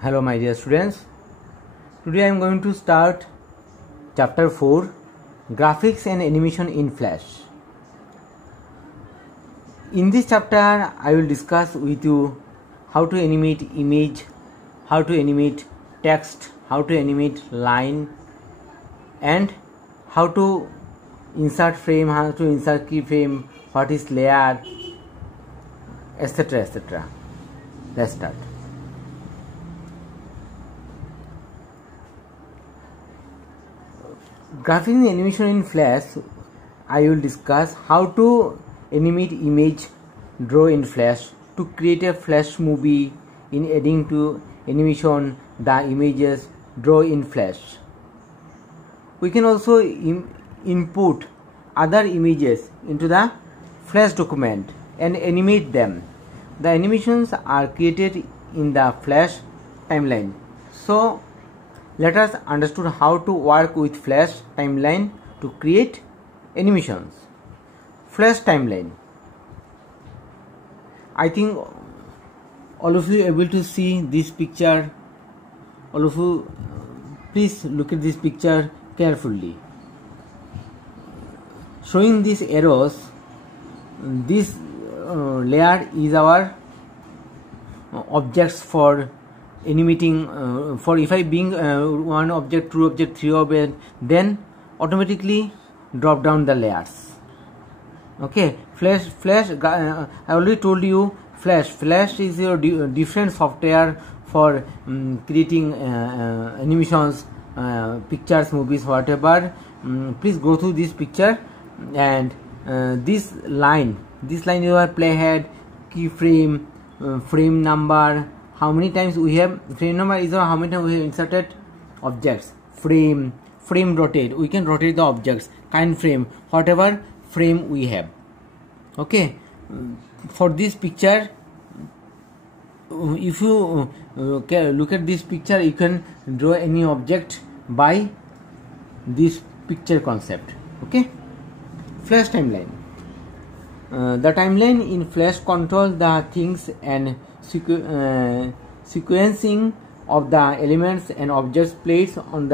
Hello my dear students, today I am going to start chapter 4, Graphics and Animation in Flash. In this chapter I will discuss with you how to animate image, how to animate text, how to animate line, and how to insert frame, how to insert keyframe, what is layer, etc. etc. Let's start. Graphics and animation in Flash, I will discuss how to animate image, draw in Flash, to create a Flash movie, in adding to animation the images, draw in Flash. We can also input other images into the Flash document and animate them. The animations are created in the Flash timeline. So let us understand how to work with Flash timeline to create animations. Flash timeline. I think all of you are able to see this picture. All of you, please look at this picture carefully. Showing these arrows, this layer is our objects for animating. For if I bring one object, two object, three object, then automatically drop down the layers. Okay, Flash. I already told you, Flash is your different software for creating animations, pictures, movies, whatever. Please go through this picture, and this line is your playhead, keyframe, frame number. How many times we have frame number is how many times we have inserted objects, frame rotate. We can rotate the objects, kind frame, whatever frame we have. Okay, for this picture, if you look at this picture, you can draw any object by this picture concept. Okay, Flash timeline. The timeline in Flash controls the things and sequencing of the elements and objects placed on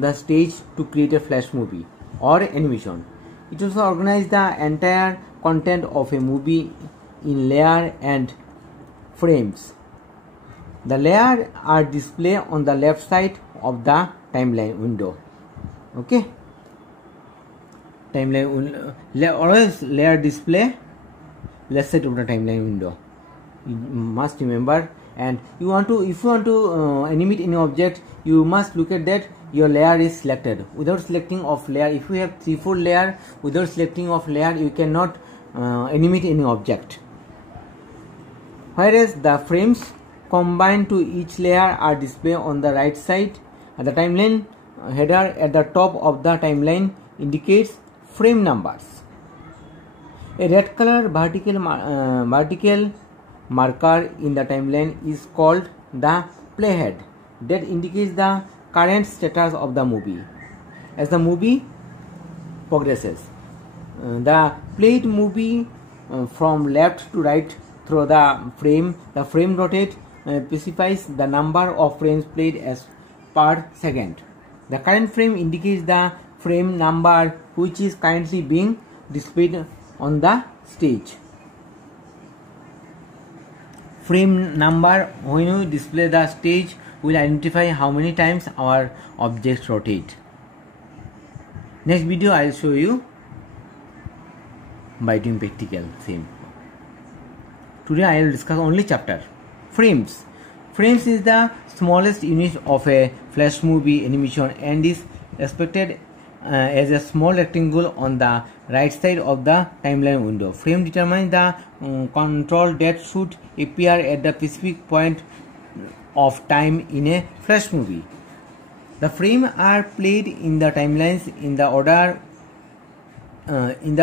the stage to create a Flash movie or animation. It also organizes the entire content of a movie in layer and frames. The layers are displayed on the left side of the timeline window. Okay, timeline always layer display left side of the timeline window. You must remember. And if you want to animate any object, you must look at that your layer is selected. Without selecting of layer, if you have 3-4 layer, without selecting of layer, you cannot animate any object. Whereas the frames combined to each layer are displayed on the right side. The timeline header at the top of the timeline indicates frame numbers. A red color vertical marker in the timeline is called the playhead, that indicates the current status of the movie. As the movie progresses, the played movie from left to right through the frame rotate specifies the number of frames played as per second. The current frame indicates the frame number which is currently being displayed on the stage. Frame number, when you display the stage, will identify how many times our objects rotate. Next video I will show you by doing practical same. Today I will discuss only chapter frames. Frames is the smallest unit of a Flash movie animation and is expected as a small rectangle on the right side of the timeline window. Frame determines the control that should appear at the specific point of time in a Flash movie. The frames are played in the timelines in the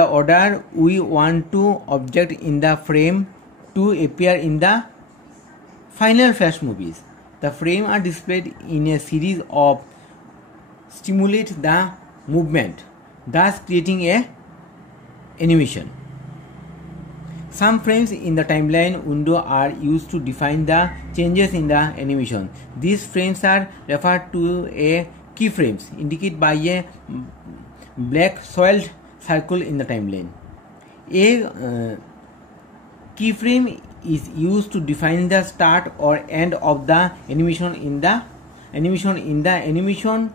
order we want to object in the frame to appear in the final Flash movies. The frames are displayed in a series of stimulate the movement, thus creating a animation. Some frames in the timeline window are used to define the changes in the animation. These frames are referred to as keyframes, indicated by a black soiled circle in the timeline. A keyframe is used to define the start or end of the animation in the animation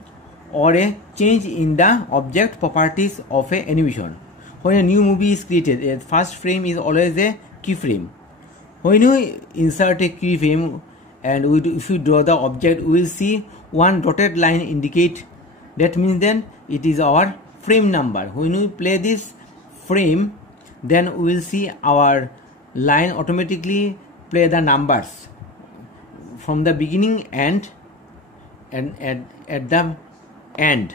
or a change in the object properties of a animation. When a new movie is created, a first frame is always a keyframe. When we insert a keyframe and if we draw the object, we will see one dotted line indicate. That means then it is our frame number. When we play this frame, then we will see our line automatically play the numbers from the beginning and at the end.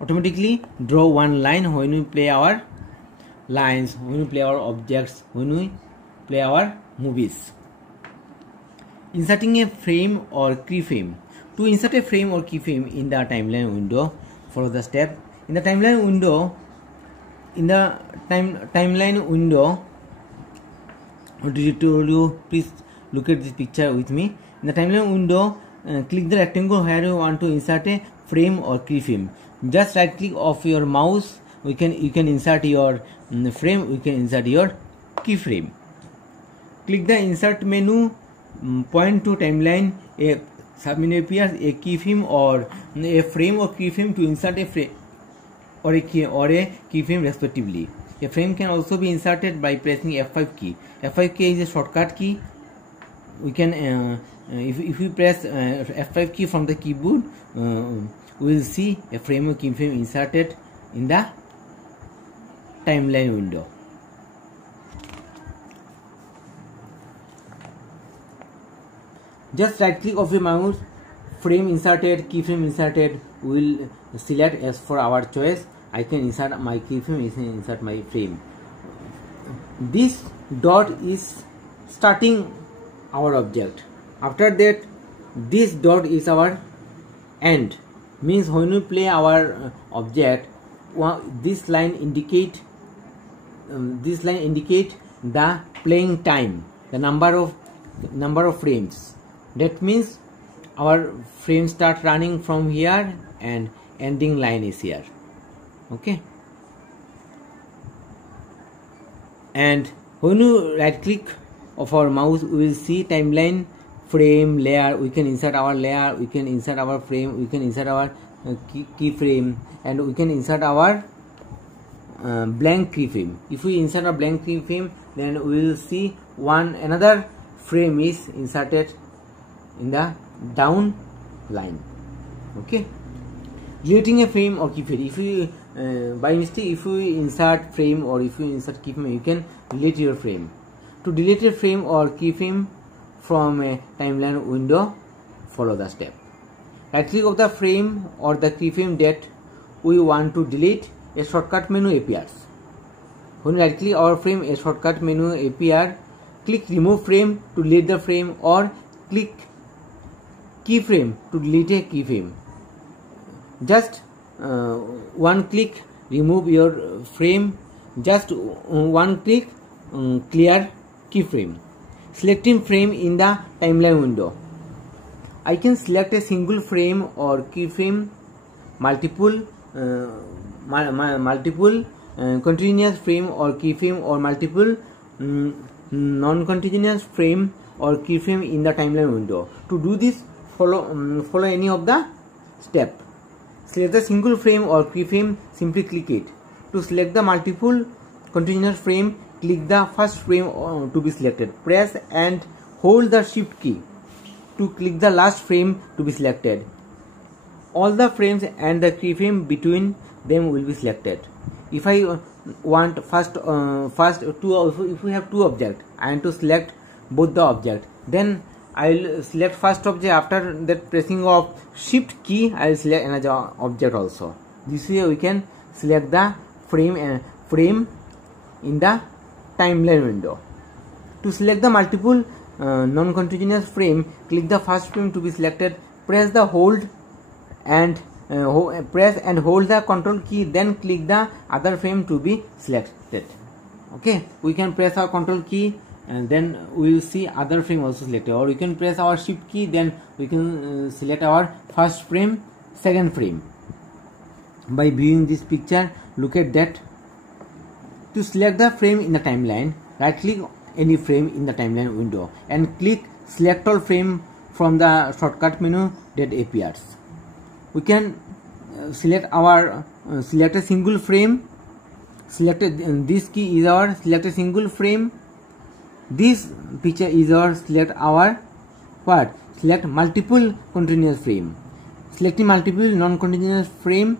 Automatically draw one line when we play our lines, when we play our objects, when we play our movies. Inserting a frame or keyframe. To insert a frame or keyframe in the timeline window, follow the step. In the timeline window, please look at this picture with me. In the timeline window, click the rectangle where you want to insert a frame or keyframe. Just right click of your mouse, you can insert your frame, you can insert your keyframe. Click the insert menu, point to timeline, a submenu appears, a keyframe or a frame or keyframe to insert a frame or a keyframe respectively. A frame can also be inserted by pressing F5 key. F5 key is a shortcut key. We can if we press F5 key from the keyboard, we will see a frame or keyframe inserted in the timeline window. Just right click of your mouse, frame inserted, keyframe inserted, we will select as for our choice. I can insert my keyframe, I can insert my frame. This dot is starting our object. After that, this dot is our end. Means when we play our object, this line indicate the playing time, the number of frames. That means our frame start running from here and ending line is here. Okay. And when you right click of our mouse, we will see timeline, frame, layer. We can insert our layer, we can insert our frame, we can insert our keyframe, and we can insert our blank keyframe. If we insert a blank keyframe, then we will see another frame is inserted in the down line. Okay. Deleting a frame or keyframe. If you by mistake, if you insert frame or if you insert keyframe, you can delete your frame. To delete a frame or keyframe from a timeline window, follow the step. Right click of the frame or the keyframe that we want to delete, a shortcut menu appears. When right click our frame, a shortcut menu appears. Click remove frame to delete the frame, or click keyframe to delete a keyframe. Just one click remove your frame, just one click clear keyframe. Selecting frame in the timeline window. I can select a single frame or keyframe, multiple continuous frame or keyframe, or multiple non-continuous frame or keyframe in the timeline window. To do this, follow any of the step. Select the single frame or keyframe, simply click it. To select the multiple continuous frame, click the first frame to be selected. Press and hold the shift key to click the last frame to be selected. All the frames and the keyframe between them will be selected. If I want if we have two objects, I want to select both the object, then I will select first object. After that, pressing of shift key, I will select another object also. This way we can select the frame in the timeline window. To select the multiple non-continuous frame, click the first frame to be selected. Press the hold and hold the control key, then click the other frame to be selected. Okay, we can press our control key and then we will see other frame also selected, or we can press our shift key, then we can select our first frame, second frame. By viewing this picture, look at that. To select the frame in the timeline, right click any frame in the timeline window and click select all frame from the shortcut menu that appears. We can select our select a single frame. Selected this key is our select a single frame. This picture is our select our what? Select multiple continuous frame. Selecting multiple non-continuous frame,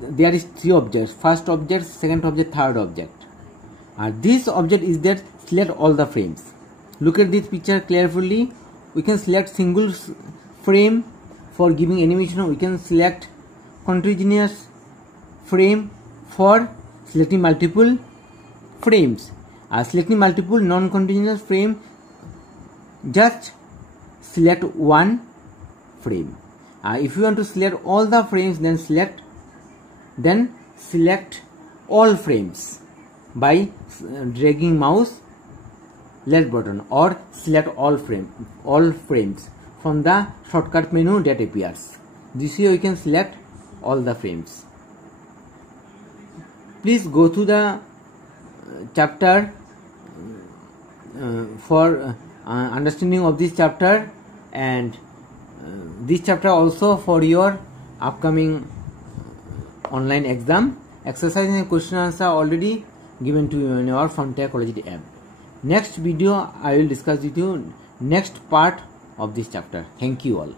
there is 3 objects: first object, second object, third object. This object is that select all the frames. Look at this picture carefully. We can select single frame for giving animation. We can select continuous frame for selecting multiple frames. Selecting multiple non-continuous frame, just select one frame. If you want to select all the frames, then select all frames by dragging mouse left button, or select all frames from the shortcut menu that appears. This way we can select all the frames. Please go to the chapter for understanding of this chapter, and this chapter also for your upcoming online exam. Exercise and question answer already given to you in our Frontier College app. Next video I will discuss with you next part of this chapter. Thank you all.